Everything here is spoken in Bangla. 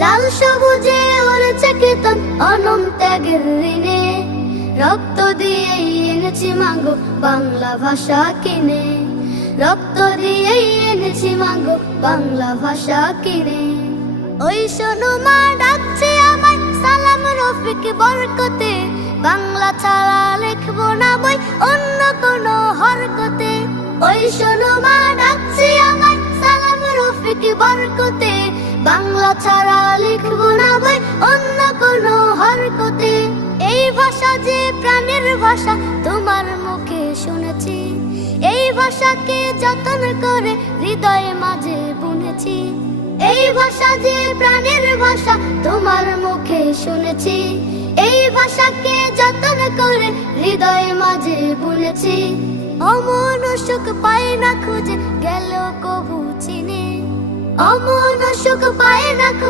লাল সবুজে উড়ছে কেতন অনম ত্যাগের ঋণে, রক্ত দিয়েই এনেছি মাগো বাংলা ভাষা কিনে, রক্ত দিয়েই এনেছি মাগো বাংলা ভাষা কিনে। ওই শোনো মা ডাকছে আমায় সালাম রফিক বরকতে, বাংলা ছাড়া লিখবো না বই অন্য কোনো হরকতে। ওই শোনো মা ডাকছে আমায় সালাম রফিক বরকতে, বাংলা ছাড়া লিখবো না বই অন্য কোনো হরকতে। এই ভাষা যে প্রাণের ভাষা তোমার মুখে শুনেছি, এই ভাষাকে যতন করে হৃদয়ে মাঝে বুনেছি। এই ভাষা যে প্রাণের ভাষা তোমার মুখে শুনেছি, এই ভাষাকে যতন করে হৃদয়ে মাঝে বুনেছি। অমন সুখ পায় না খুঁজে গেল কবু চিনে, অমন সুখ পায় না।